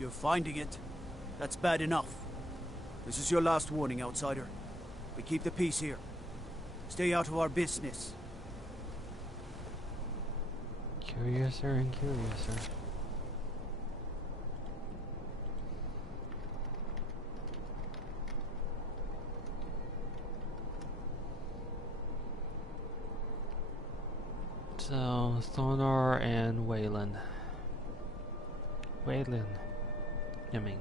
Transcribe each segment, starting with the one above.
You're finding it. That's bad enough. This is your last warning, outsider. We keep the peace here. Stay out of our business. Curiouser and curiouser. So, Thonar and Wayland. I mean.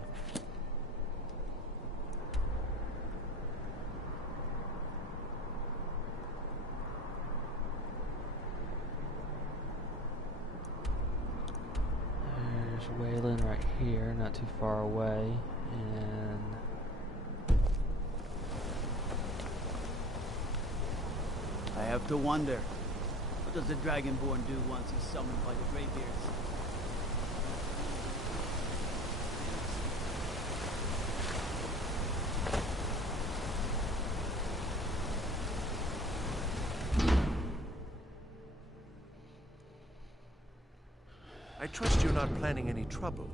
There's Wayland right here, not too far away, and I have to wonder, what does the Dragonborn do once he's summoned by the Greybeards? I trust you're not planning any trouble.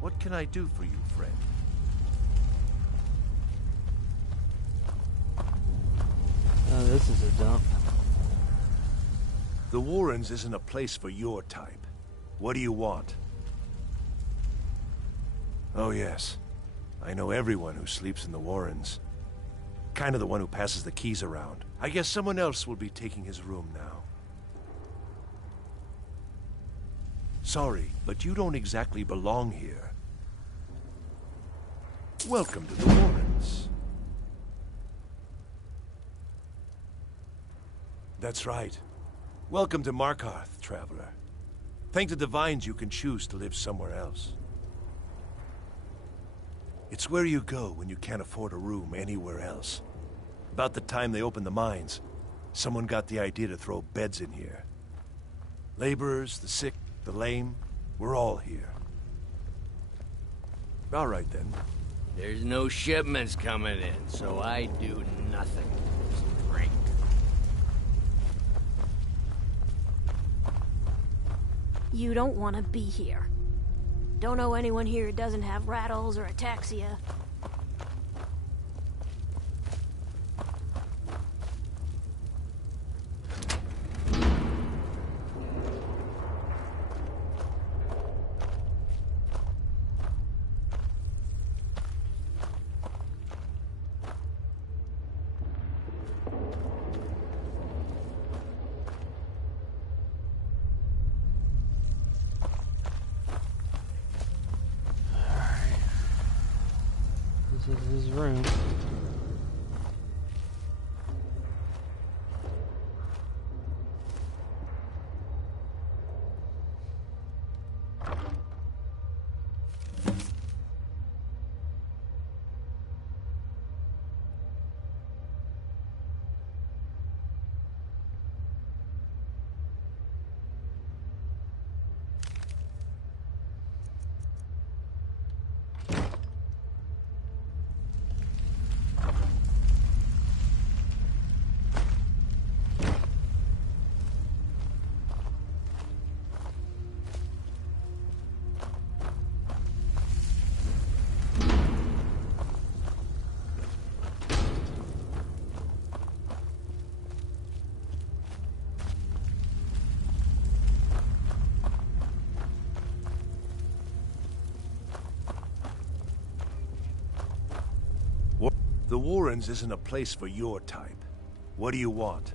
What can I do for you, friend? oh, this is a dump. The Warrens isn't a place for your type. What do you want? Oh yes, I know everyone who sleeps in the Warrens. Kind of the one who passes the keys around. I guess someone else will be taking his room now. Sorry, but you don't exactly belong here. Welcome to the Warrens. That's right. Welcome to Markarth, traveler. Thank the Divines you can choose to live somewhere else. It's where you go when you can't afford a room anywhere else. About the time they opened the mines, someone got the idea to throw beds in here. Laborers, the sick, the lame, we're all here. All right, then. There's no shipments coming in, so I do nothing. Just drink. You don't want to be here. Don't know anyone here who doesn't have rattles or ataxia. This is his room. The Warrens isn't a place for your type. What do you want?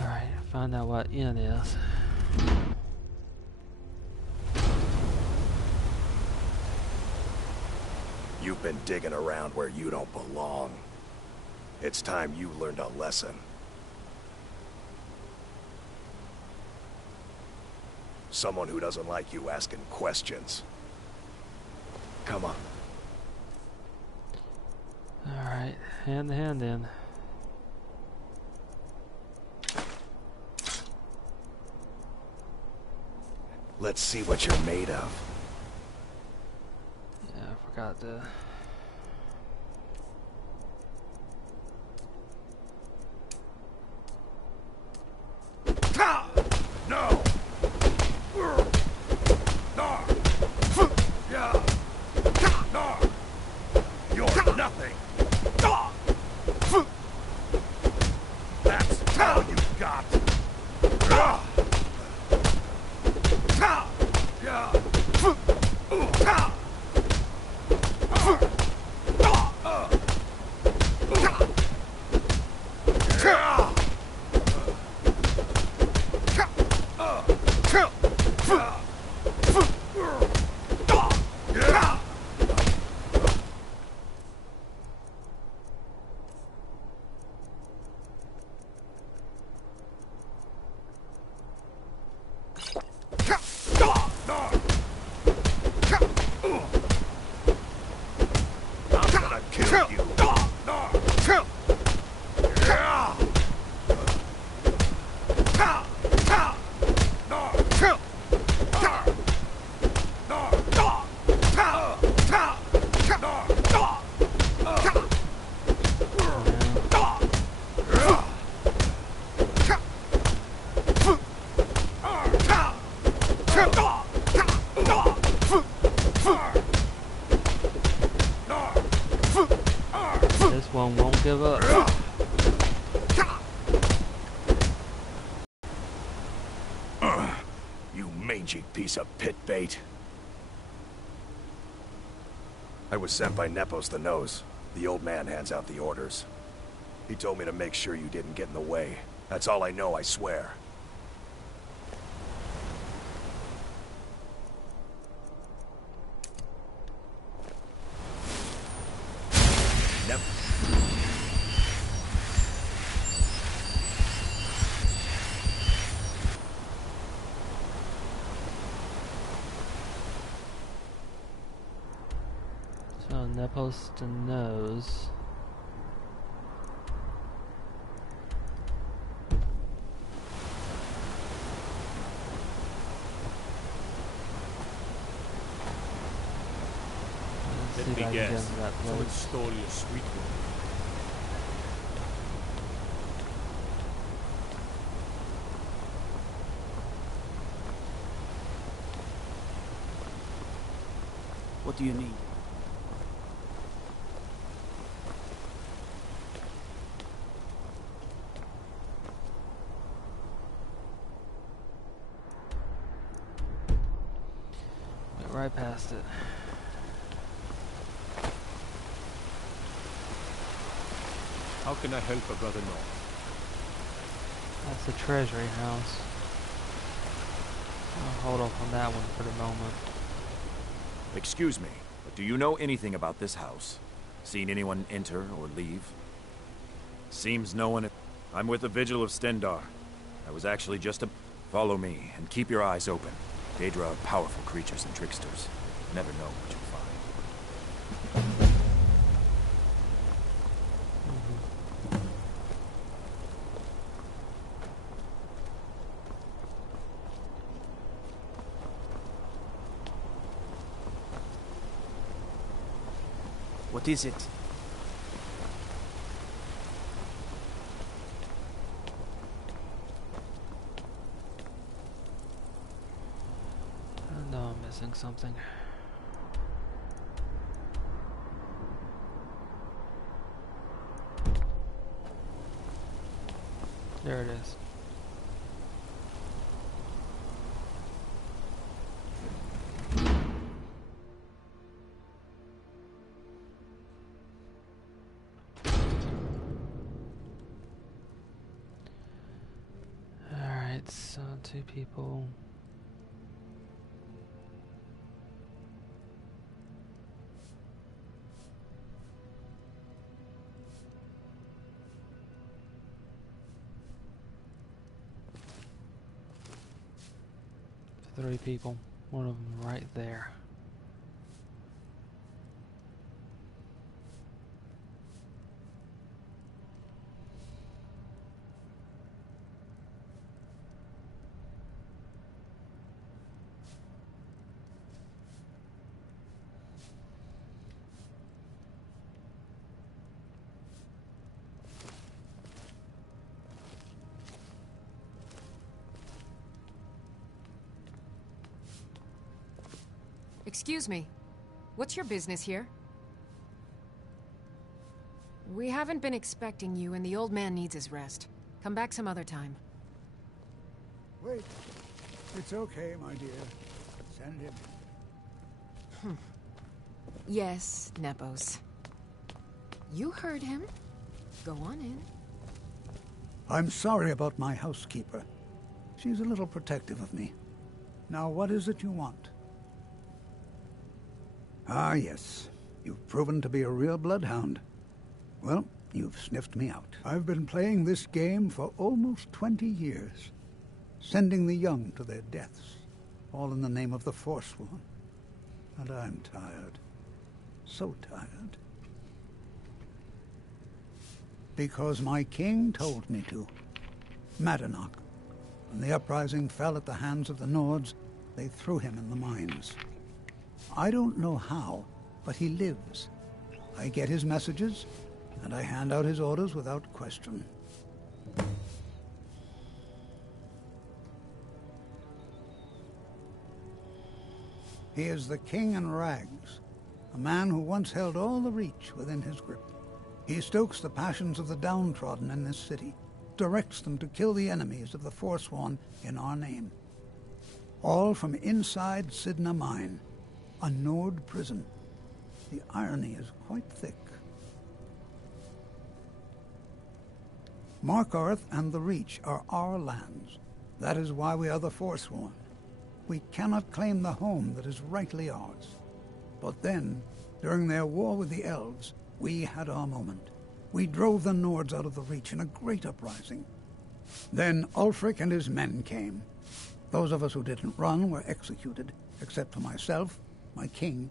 Alright, find out what in is. You've been digging around where you don't belong. It's time you learned a lesson. Someone who doesn't like you asking questions. Come on. Alright, hand to hand then. Let's see what you're made of. Yeah, I forgot to... No! This one won't give up. You mangy piece of pit bait. I was sent by Nepos the Nose. The old man hands out the orders. He told me to make sure you didn't get in the way. That's all I know, I swear. Nep. So Nepos the Nose. Let me guess. Someone stole your sweet one. What do you need? Went right past it. How can I help a brother know? That's the treasury house. I'll hold off on that one for the moment. Excuse me, but do you know anything about this house? Seen anyone enter or leave? Seems no one... I'm with the Vigil of Stendarr. I was actually just a... Follow me, and keep your eyes open. Daedra are powerful creatures and tricksters. Never know what you'll find. What is it? I know I'm missing something. There it is. Alright, so 2 people. Three people, one of them right there. Excuse me. What's your business here? We haven't been expecting you, and the old man needs his rest. Come back some other time. Wait. It's okay, my dear. Send him. Yes, Nepos. You heard him. Go on in. I'm sorry about my housekeeper. She's a little protective of me. Now, what is it you want? Ah, yes. You've proven to be a real bloodhound. Well, you've sniffed me out. I've been playing this game for almost 20 years, sending the young to their deaths, all in the name of the Forsworn. And I'm tired. So tired. Because my king told me to. Madanach. When the uprising fell at the hands of the Nords, they threw him in the mines. I don't know how, but he lives. I get his messages, and I hand out his orders without question. He is the king in rags, a man who once held all the Reach within his grip. He stokes the passions of the downtrodden in this city, directs them to kill the enemies of the Forsworn in our name. All from inside Cidhna Mine, a Nord prison. The irony is quite thick. Markarth and the Reach are our lands. That is why we are the Forsworn. We cannot claim the home that is rightly ours. But then, during their war with the elves, we had our moment. We drove the Nords out of the Reach in a great uprising. Then Ulfric and his men came. Those of us who didn't run were executed, except for myself, my king,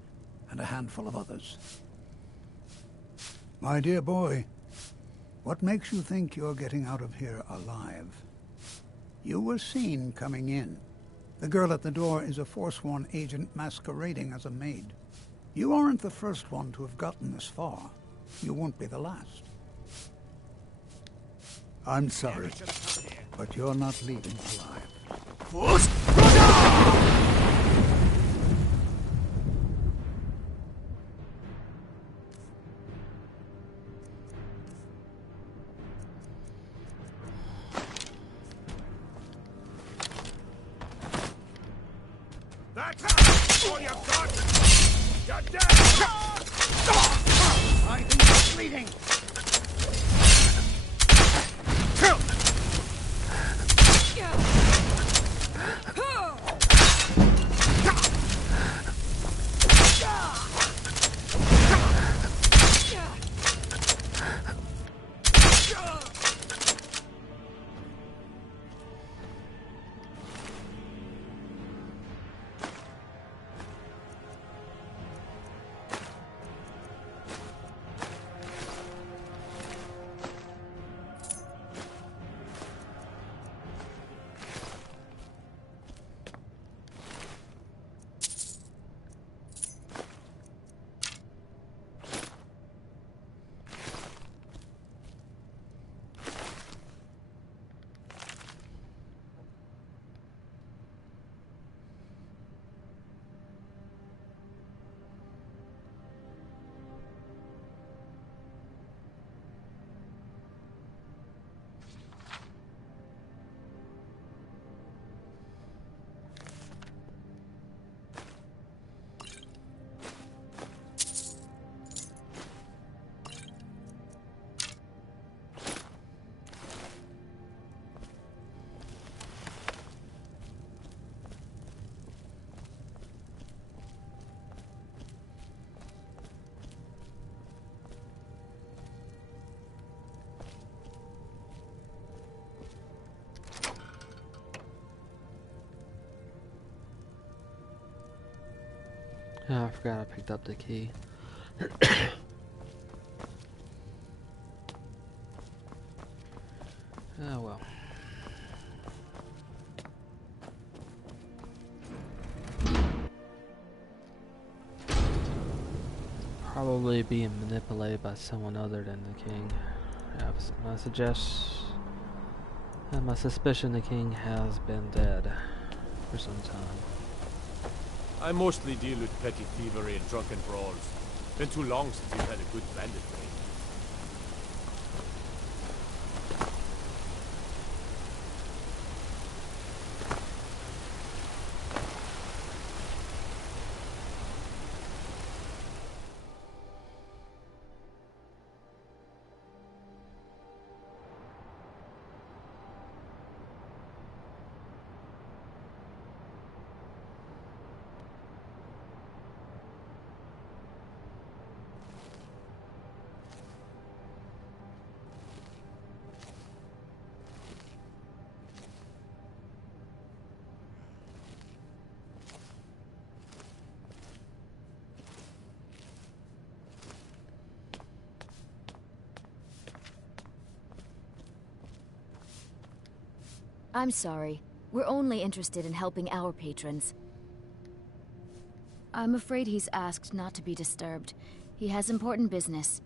and a handful of others. My dear boy, what makes you think you're getting out of here alive? You were seen coming in. The girl at the door is a Forsworn agent masquerading as a maid. You aren't the first one to have gotten this far. You won't be the last. I'm sorry, but you're not leaving alive. That's all you've got! You're dead! I think you're bleeding! Oh, I forgot I picked up the key. Oh well. Probably being manipulated by someone other than the king. My suspicion the king has been dead for some time. I mostly deal with petty thievery and drunken brawls. Been too long since we've had a good bandit raid. I'm sorry. We're only interested in helping our patrons. I'm afraid he's asked not to be disturbed. He has important business.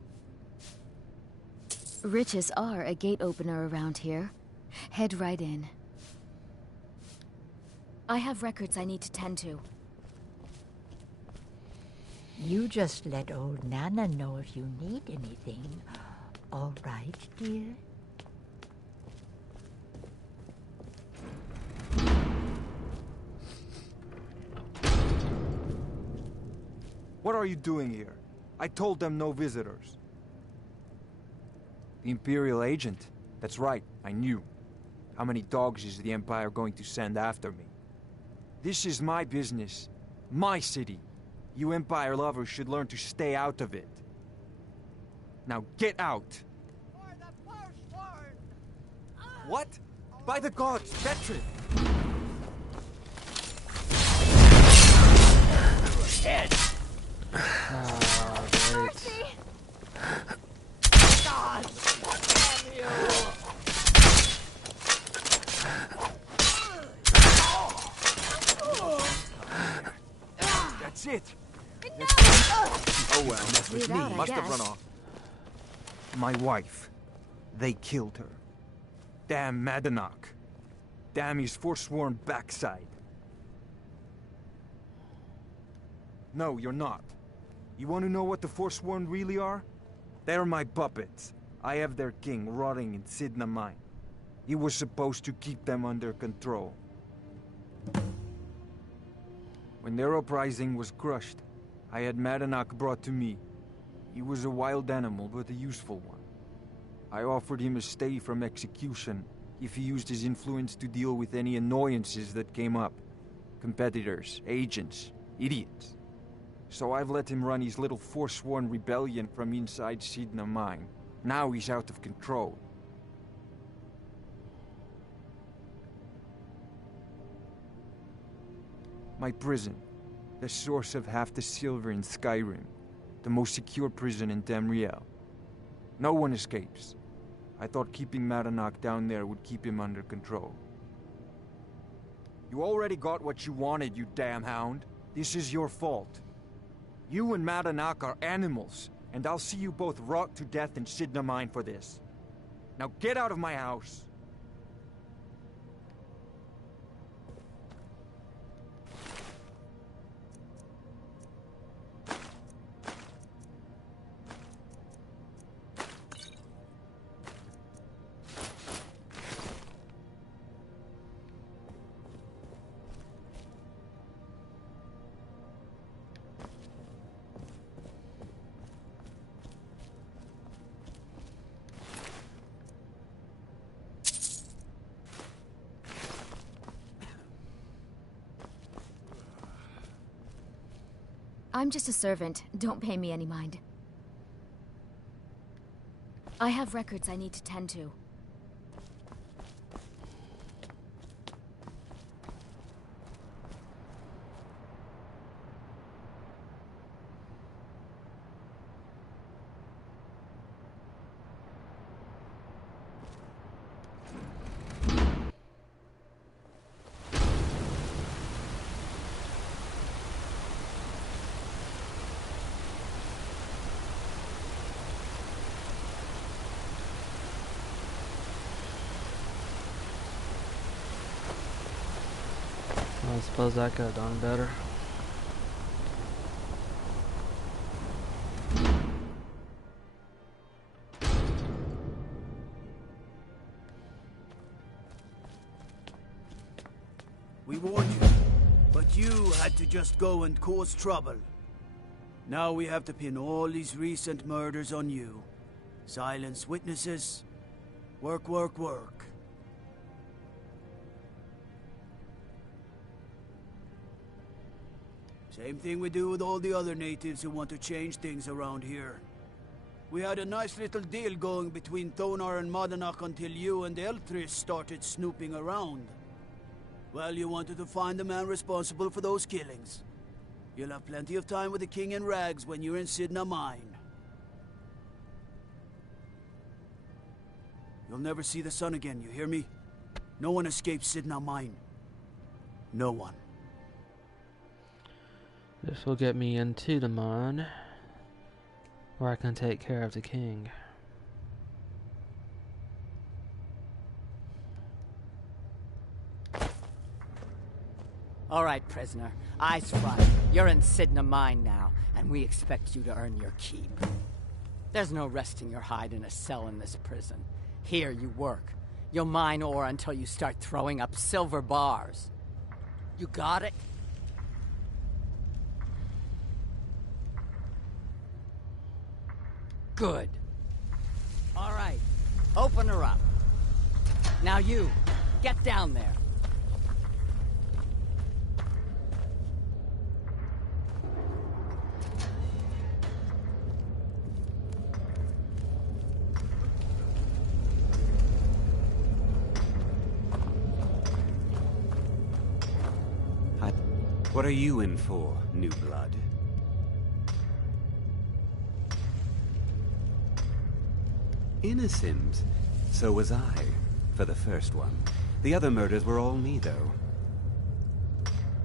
Riches are a gate opener around here. Head right in. I have records I need to tend to. You just let old Nana know if you need anything. All right, dear? What are you doing here? I told them no visitors. The Imperial agent? That's right, I knew. How many dogs is the Empire going to send after me? This is my business. My city. You Empire lovers should learn to stay out of it. Now get out! For the Forsworn! What? By the gods, Veteran! Head! Oh, great. God damn you! That's it! Oh well, mess with me. I Must have guess. run off. My wife. They killed her. Damn Madanach. Damn his forsworn backside. No, you're not. You want to know what the Forsworn really are? They're my puppets. I have their king rotting in Cidhna Mine. He was supposed to keep them under control. When their uprising was crushed, I had Madanach brought to me. He was a wild animal, but a useful one. I offered him a stay from execution if he used his influence to deal with any annoyances that came up. Competitors, agents, idiots. So I've let him run his little Forsworn Rebellion from inside Cidhna Mine. Now he's out of control. My prison, the source of half the silver in Skyrim, the most secure prison in Tamriel. No one escapes. I thought keeping Madanach down there would keep him under control. You already got what you wanted, you damn hound. This is your fault. You and Madanach are animals, and I'll see you both rot to death in Cidhna Mine for this. Now get out of my house! I'm just a servant. Don't pay me any mind. I have records I need to tend to. I suppose I could have done better. We warned you, but you had to just go and cause trouble. Now we have to pin all these recent murders on you. Silence witnesses. Work, work, work. Same thing we do with all the other natives who want to change things around here. We had a nice little deal going between Thonar and Madanach until you and Elthris started snooping around. Well, you wanted to find the man responsible for those killings. You'll have plenty of time with the king in rags when you're in Cidhna Mine. You'll never see the sun again, you hear me? No one escapes Cidhna Mine. No one. This will get me into the mine, where I can take care of the king. All right, prisoner. Eyes front. You're in Cidhna Mine now, and we expect you to earn your keep. There's no resting your hide in a cell in this prison. Here you work. You'll mine ore until you start throwing up silver bars. You got it? Good. All right. Open her up. Now you, get down there. What are you in for, new blood? Innocent. So was I, for the first one. The other murders were all me, though.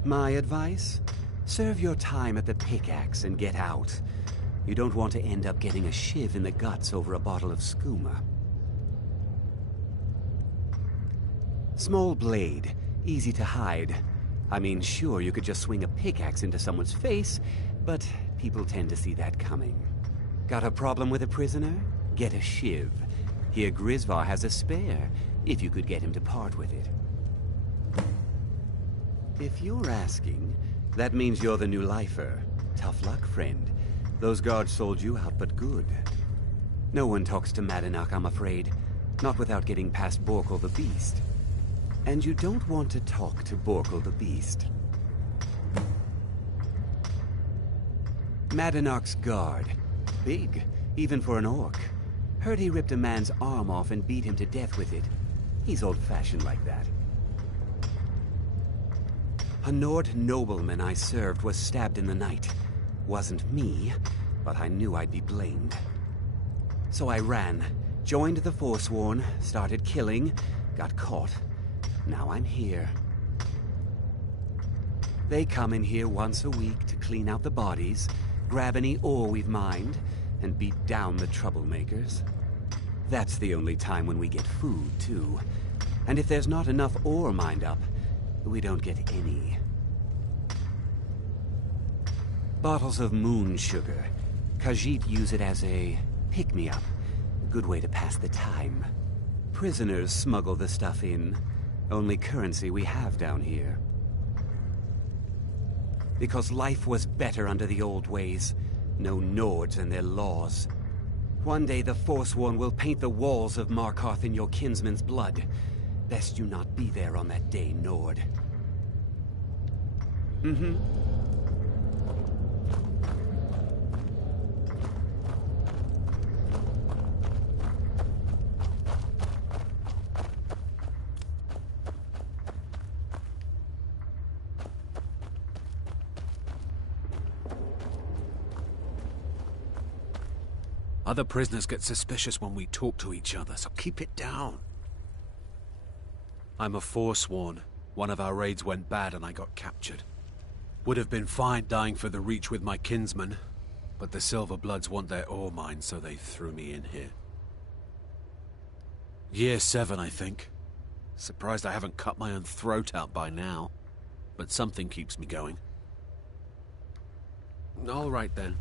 My advice? Serve your time at the pickaxe and get out. You don't want to end up getting a shiv in the guts over a bottle of skooma. Small blade, easy to hide. I mean, sure, you could just swing a pickaxe into someone's face, but people tend to see that coming. Got a problem with a prisoner? Get a shiv. Here Grisvar has a spare, if you could get him to part with it. If you're asking, that means you're the new lifer. Tough luck, friend. Those guards sold you out, but good. No one talks to Madanach, I'm afraid. Not without getting past Borkul the Beast. And you don't want to talk to Borkul the Beast. Madanach's guard. Big, even for an orc. Heard he ripped a man's arm off and beat him to death with it. He's old-fashioned like that. A Nord nobleman I served was stabbed in the night. Wasn't me, but I knew I'd be blamed. So I ran, joined the Forsworn, started killing, got caught. Now I'm here. They come in here once a week to clean out the bodies, grab any ore we've mined, and beat down the troublemakers. That's the only time when we get food, too. And if there's not enough ore mined up, we don't get any. Bottles of moon sugar. Khajiit use it as a pick-me-up. A good way to pass the time. Prisoners smuggle the stuff in. Only currency we have down here. Because life was better under the old ways. No Nords and their laws. One day the Forsworn will paint the walls of Markarth in your kinsman's blood. Best you not be there on that day, Nord. Mm-hmm. Other prisoners get suspicious when we talk to each other, so keep it down. I'm a Forsworn. One of our raids went bad and I got captured. Would have been fine dying for the Reach with my kinsman, but the Silver Bloods want their ore mine, so they threw me in here. Year 7, I think. Surprised I haven't cut my own throat out by now, but something keeps me going. All right then.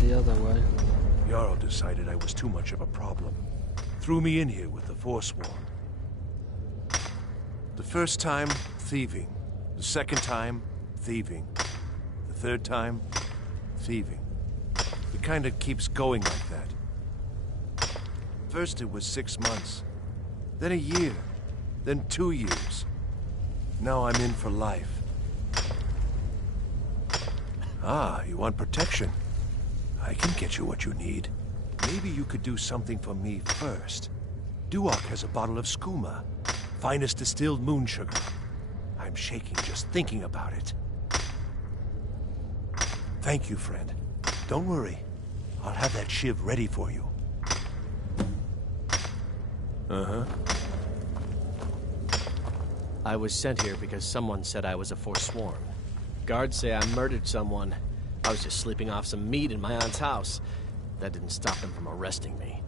The other way. Jarl decided I was too much of a problem. Threw me in here with the Forsworn. The first time, thieving. The second time, thieving. The third time, thieving. It kind of keeps going like that. First it was 6 months. Then a year. Then 2 years. Now I'm in for life. Ah, you want protection? I can get you what you need. Maybe you could do something for me first. Duach has a bottle of skooma, finest distilled moon sugar. I'm shaking just thinking about it. Thank you, friend. Don't worry. I'll have that shiv ready for you. Uh-huh. I was sent here because someone said I was a Forsworn. Guards say I murdered someone. I was just sleeping off some meat in my aunt's house. That didn't stop them from arresting me.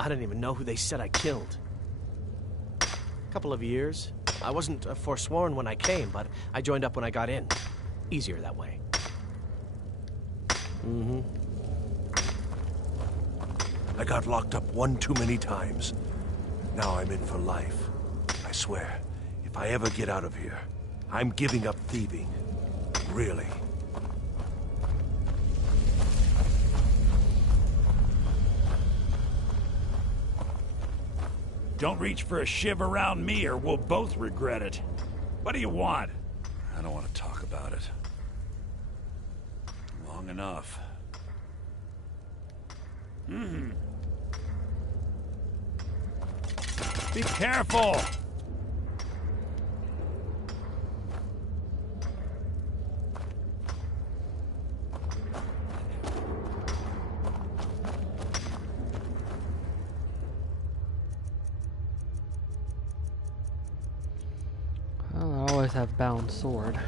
I didn't even know who they said I killed. A couple of years. I wasn't a Forsworn when I came, but I joined up when I got in. Easier that way. Mm-hmm. I got locked up one too many times. Now I'm in for life. I swear, if I ever get out of here, I'm giving up thieving. Really. Don't reach for a shiv around me or we'll both regret it. What do you want? I don't want to talk about it. Long enough. Be careful! Well, I always have bound sword.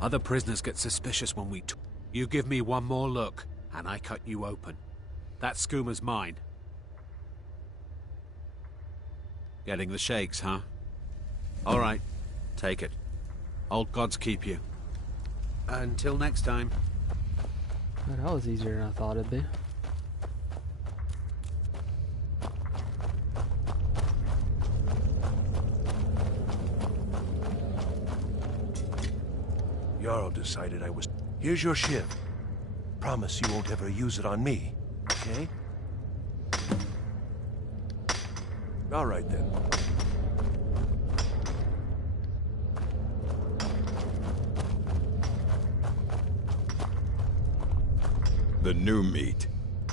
Other prisoners get suspicious when we You give me one more look, and I cut you open. That skooma's mine. Getting the shakes, huh? All right, take it. Old gods keep you. Until next time. Oh, that was easier than I thought it'd be. Jarl decided I was... Here's your shiv. Promise you won't ever use it on me, okay? All right, then. The new meat.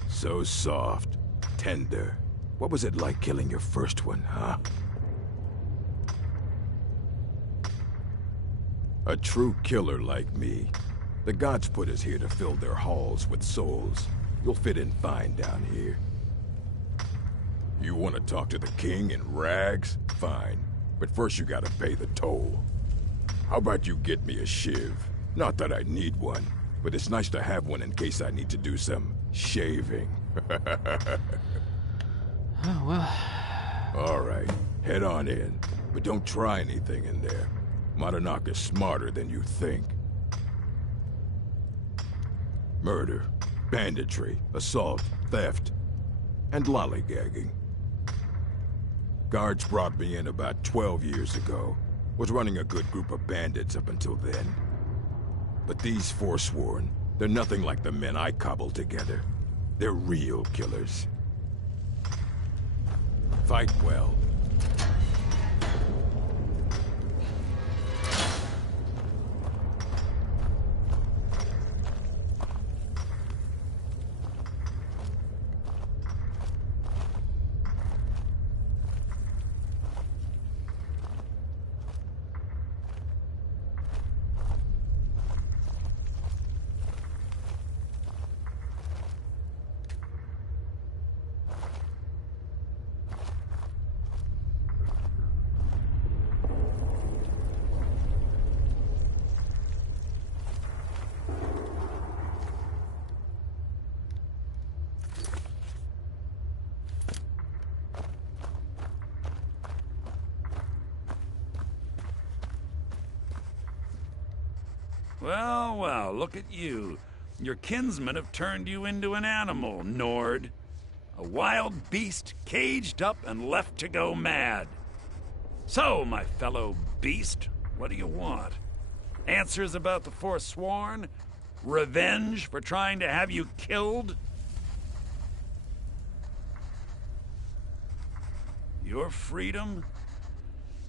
So soft, tender. What was it like killing your first one, huh? A true killer like me. The gods put us here to fill their halls with souls. You'll fit in fine down here. You want to talk to the king in rags? Fine. But first you gotta pay the toll. How about you get me a shiv? Not that I need one, but it's nice to have one in case I need to do some shaving. Oh, well. All right, head on in. But don't try anything in there. Madanach is smarter than you think. Murder, banditry, assault, theft, and lollygagging. Guards brought me in about 12 years ago. Was running a good group of bandits up until then. But these Forsworn, they're nothing like the men I cobbled together. They're real killers. Fight well. Well, well, look at you. Your kinsmen have turned you into an animal, Nord. A wild beast caged up and left to go mad. So, my fellow beast, what do you want? Answers about the Forsworn? Revenge for trying to have you killed? Your freedom?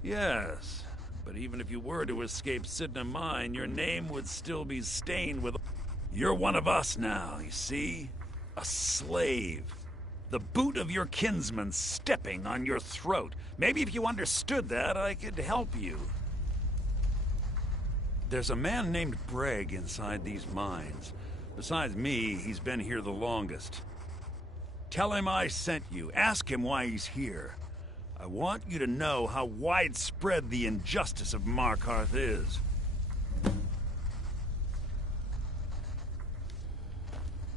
Yes. But even if you were to escape Cidhna Mine, your name would still be stained with... You're one of us now, you see? A slave. The boot of your kinsman stepping on your throat. Maybe if you understood that, I could help you. There's a man named Ddraig inside these mines. Besides me, he's been here the longest. Tell him I sent you. Ask him why he's here. I want you to know how widespread the injustice of Markarth is.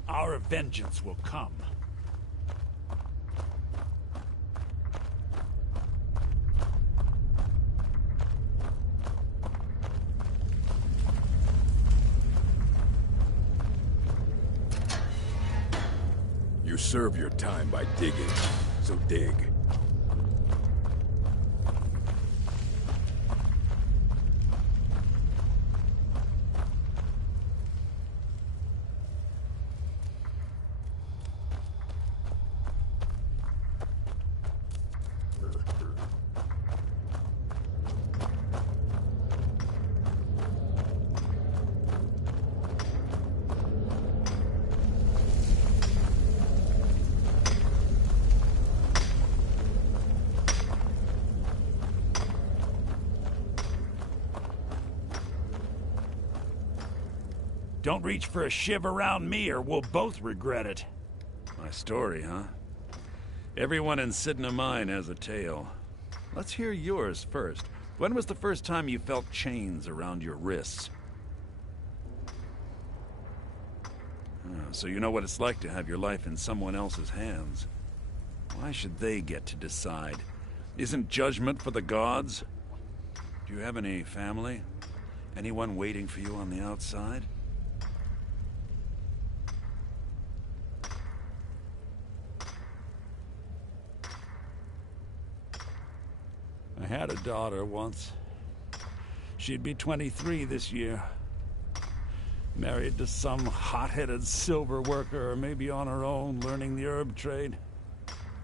Our vengeance will come. You serve your time by digging, so dig. Don't reach for a shiv around me or we'll both regret it. My story, huh? Everyone in Cidhna Mine has a tale. Let's hear yours first. When was the first time you felt chains around your wrists? So you know what it's like to have your life in someone else's hands. Why should they get to decide? Isn't judgment for the gods? Do you have any family? Anyone waiting for you on the outside? I had a daughter once. She'd be 23 this year. Married to some hot-headed silver worker, or maybe on her own, learning the herb trade.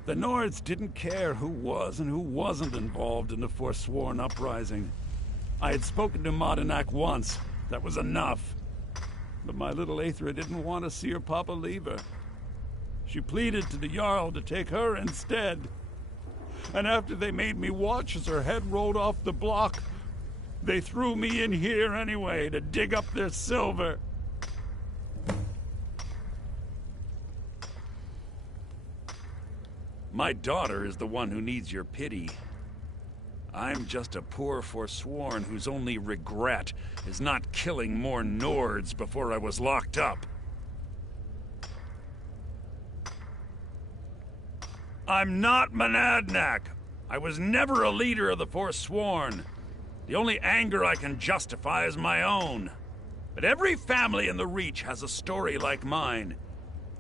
The Nords didn't care who was and who wasn't involved in the Forsworn uprising. I had spoken to Madanach once. That was enough. But my little Aethra didn't want to see her papa leave her. She pleaded to the Jarl to take her instead. And after they made me watch as her head rolled off the block, they threw me in here anyway to dig up their silver. My daughter is the one who needs your pity. I'm just a poor Forsworn whose only regret is not killing more Nords before I was locked up. I'm not Madanach. I was never a leader of the Forsworn. The only anger I can justify is my own. But every family in the Reach has a story like mine.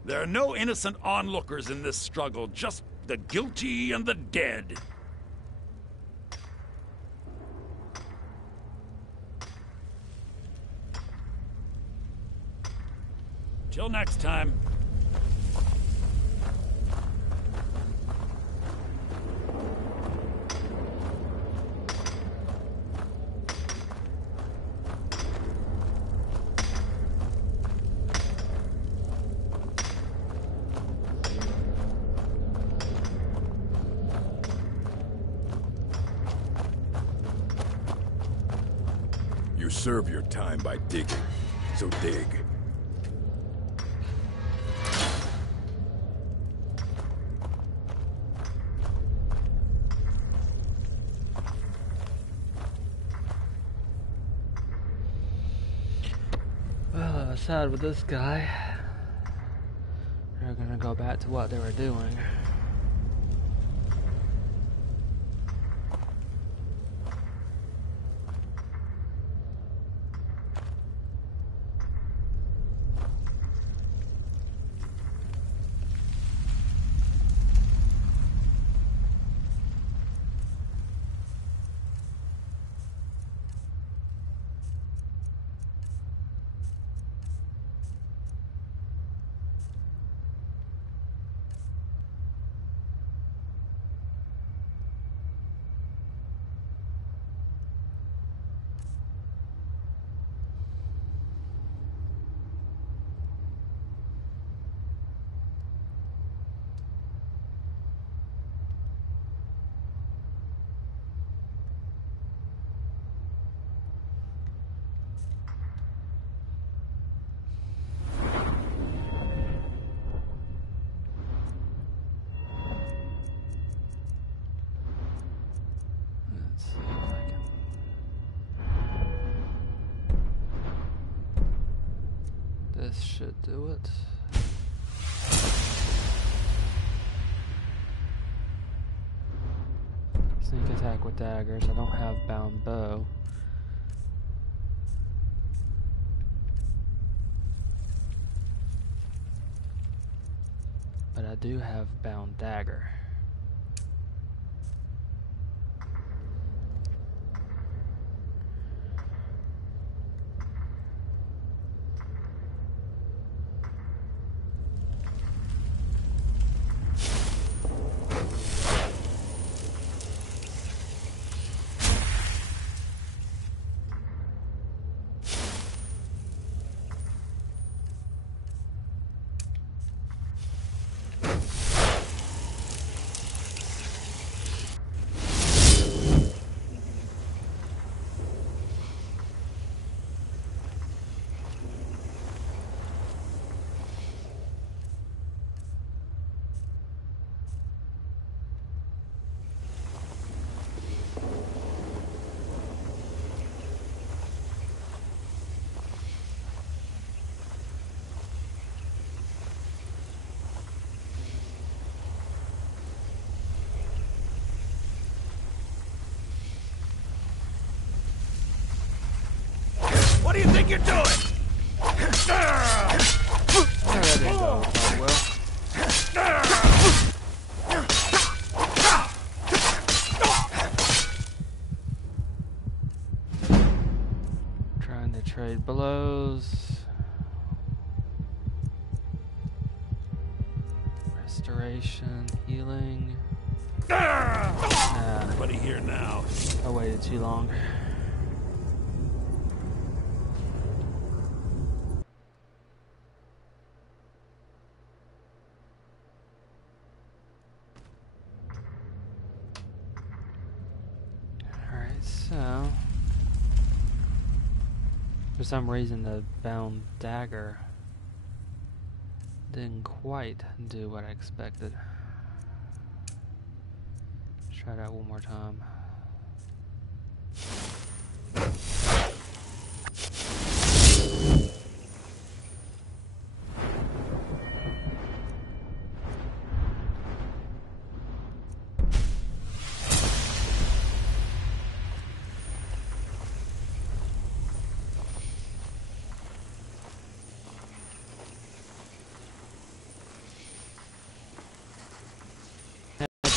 There are no innocent onlookers in this struggle, just the guilty and the dead. Till next time. You serve your time by digging, so dig. Well, I was sad with this guy. They're gonna go back to what they were doing. This should do it. Sneak attack with daggers. I don't have bound bow. But I do have bound dagger. What do you think you're doing? That didn't go well. Trying to trade blows. Restoration, healing. Nobody here now. I waited too long. So, for some reason the bound dagger didn't quite do what I expected. Let's try that one more time.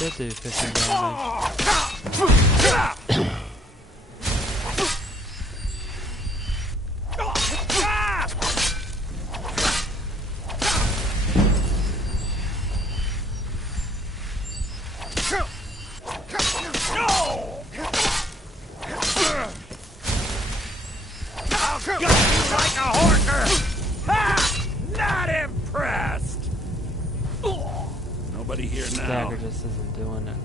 Did do 15 damage. I'll gut you like a horker! Ha! Not impressed! Nobody here now. Dagger just isn't doing it.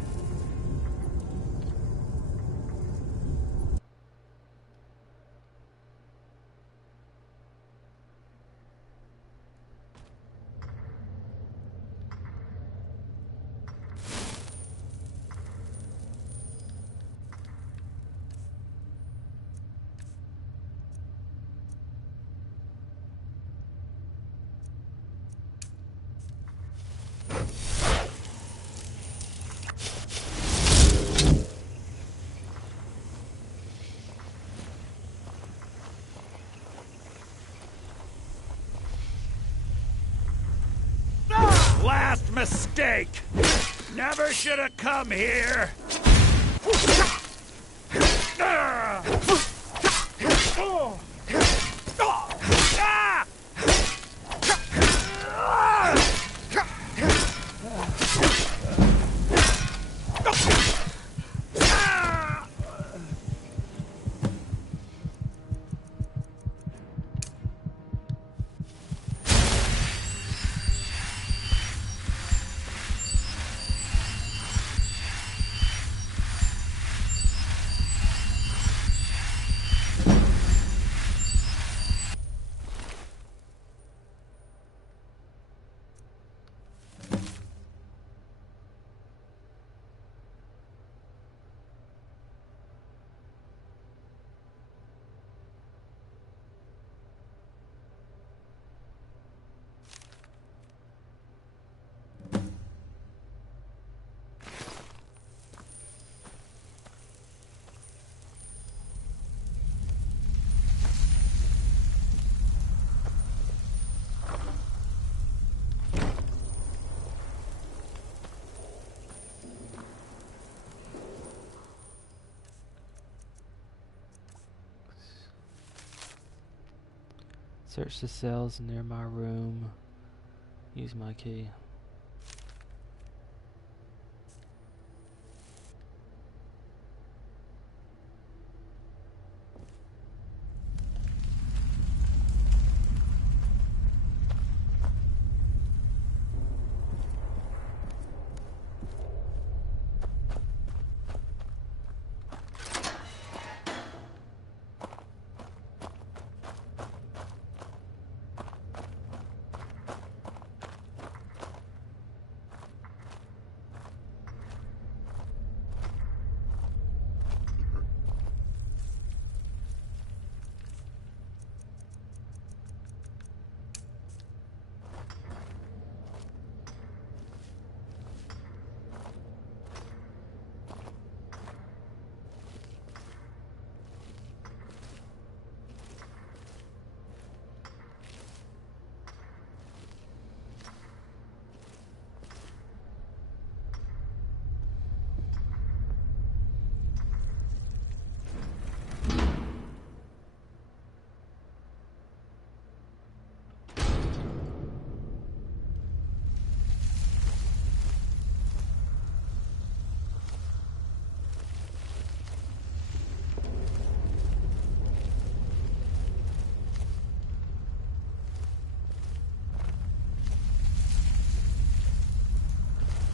Last mistake! Never should have come here! Search the cells near my room. Use my key.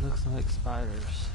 Looks like spiders.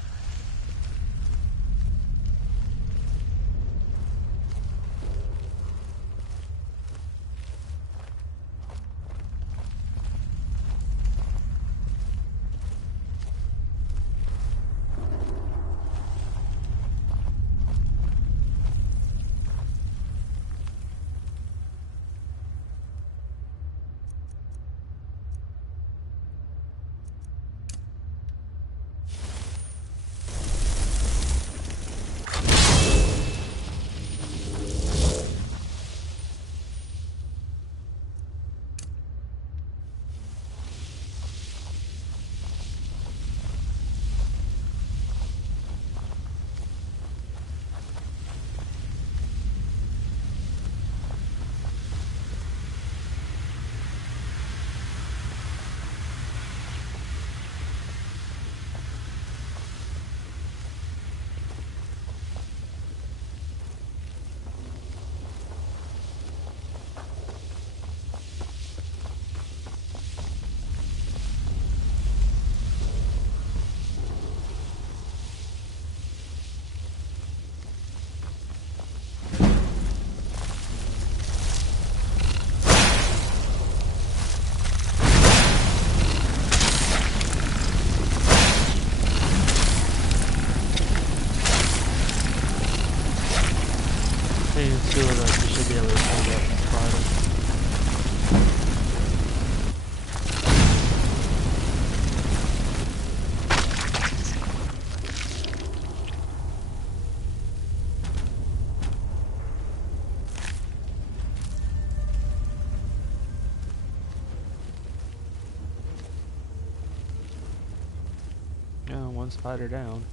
One spider down.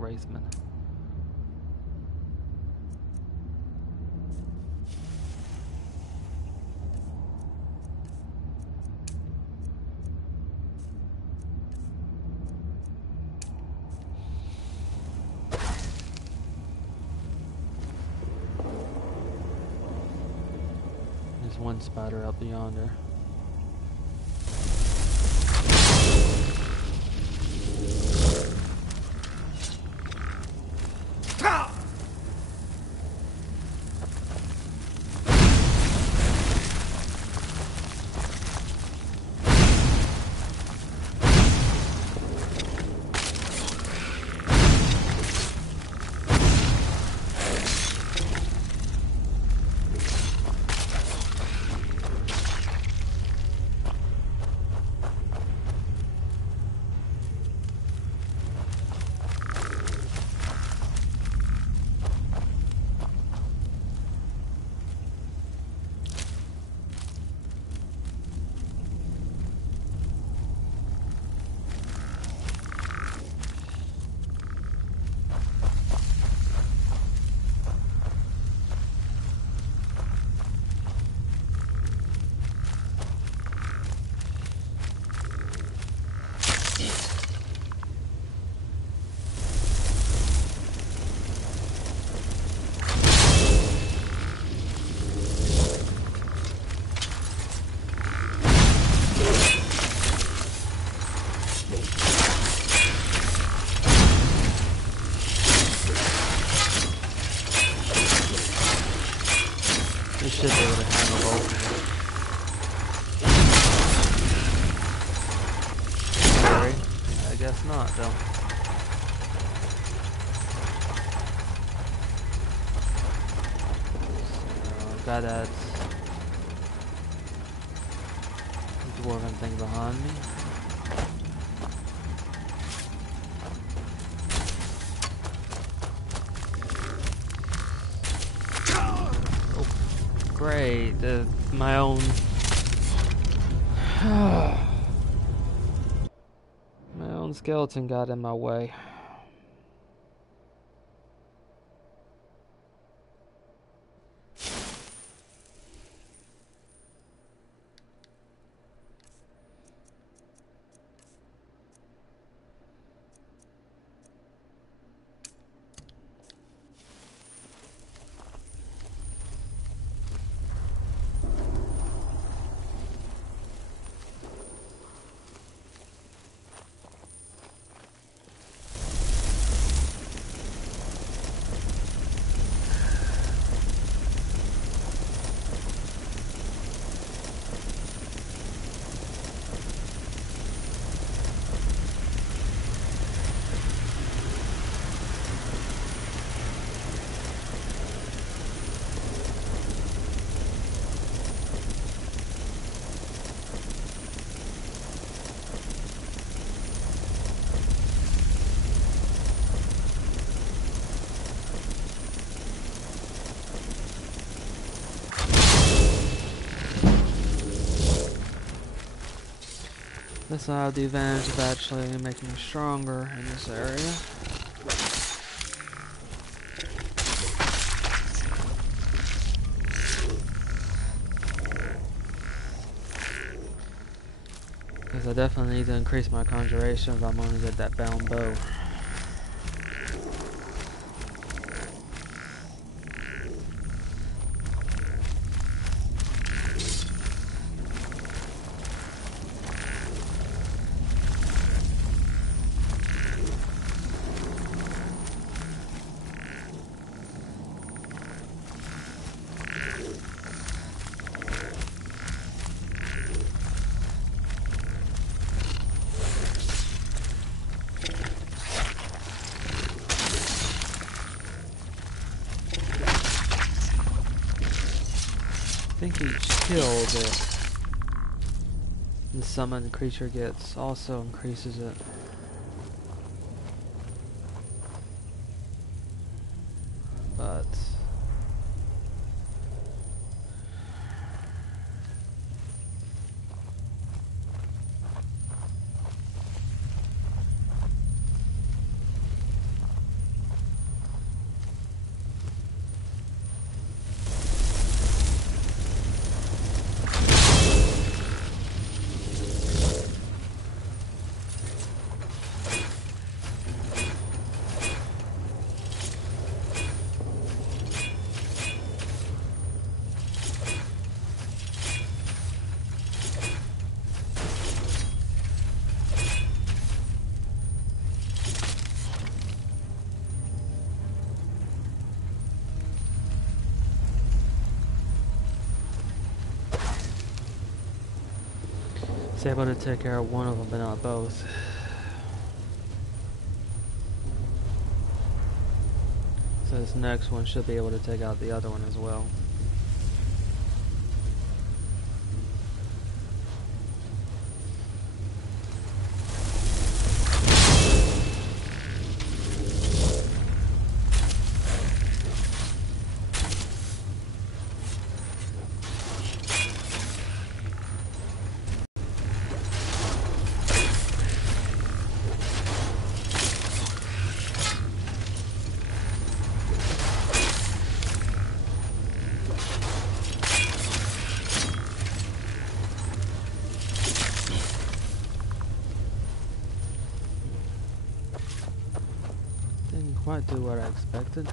Raisman. There's one spider up yonder. We should be able to handle both. Sorry. I guess not, though. So, got that dwarven thing behind me. Great, my own my own skeleton got in my way. This will have the advantage of actually making me stronger in this area. Because I definitely need to increase my conjuration if I'm going to get that bound bow. I think each kill that the summoned creature gets also increases it. But it's able to take care of one of them, but not both. So this next one should be able to take out the other one as well. quite do what I expected.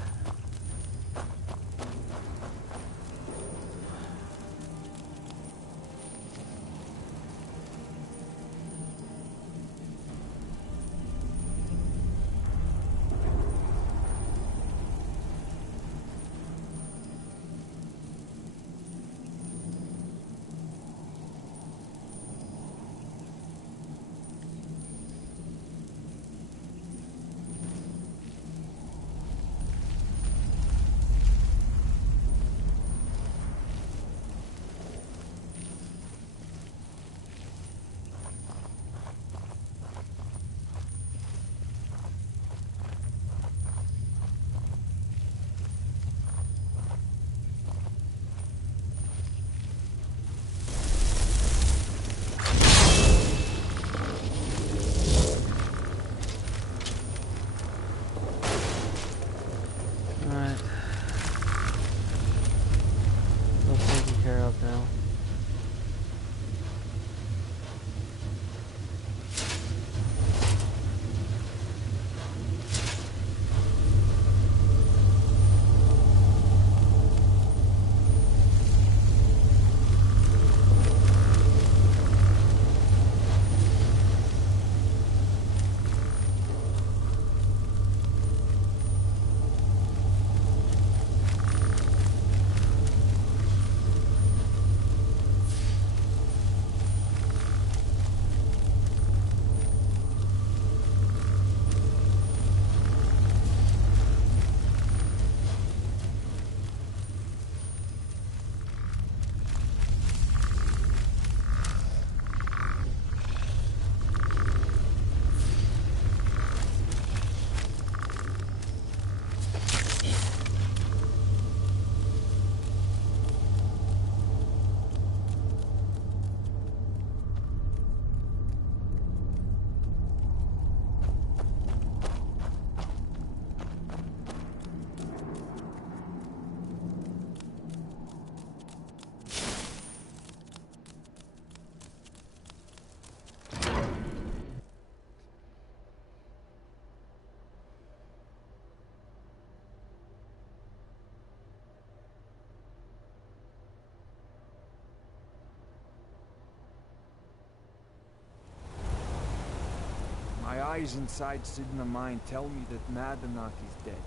My eyes inside Cidhna Mine tell me that Madanach is dead.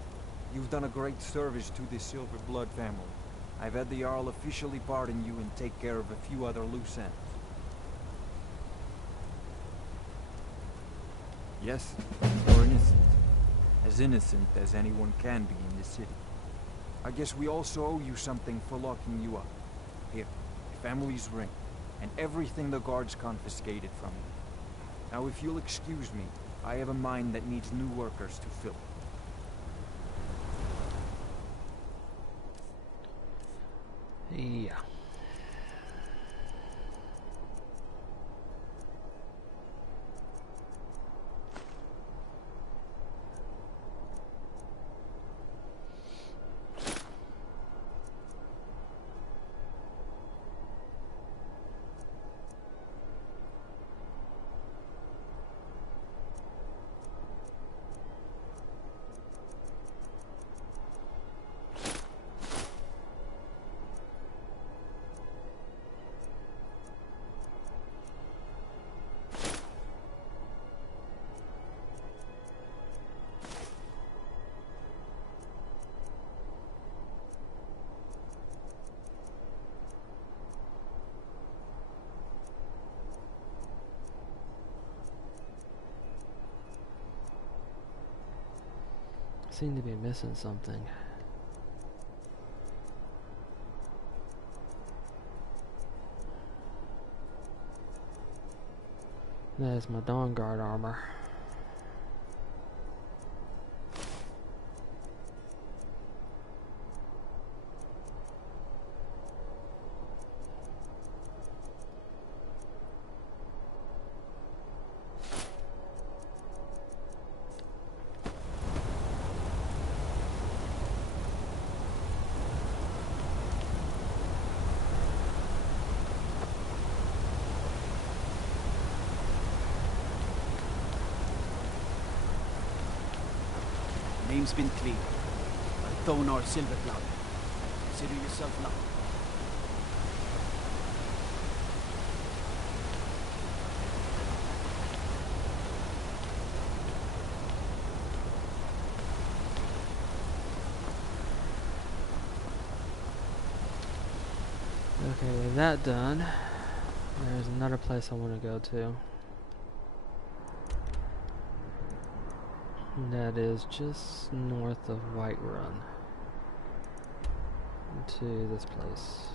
You've done a great service to the Silver Blood family. I've had the Jarl officially pardon you and take care of a few other loose ends. Yes, you're innocent. As innocent as anyone can be in this city. I guess we also owe you something for locking you up. Here, your family's ring, and everything the guards confiscated from you. Now, if you'll excuse me, I have a mine that needs new workers to fill. Yeah. Seem to be missing something. There's my Dawn Guard armor. Name's been cleared. By Thonar Silvercloud. Consider yourself lucky. Okay, with that done, there's another place I want to go to. And that is just north of Whiterun. To this place.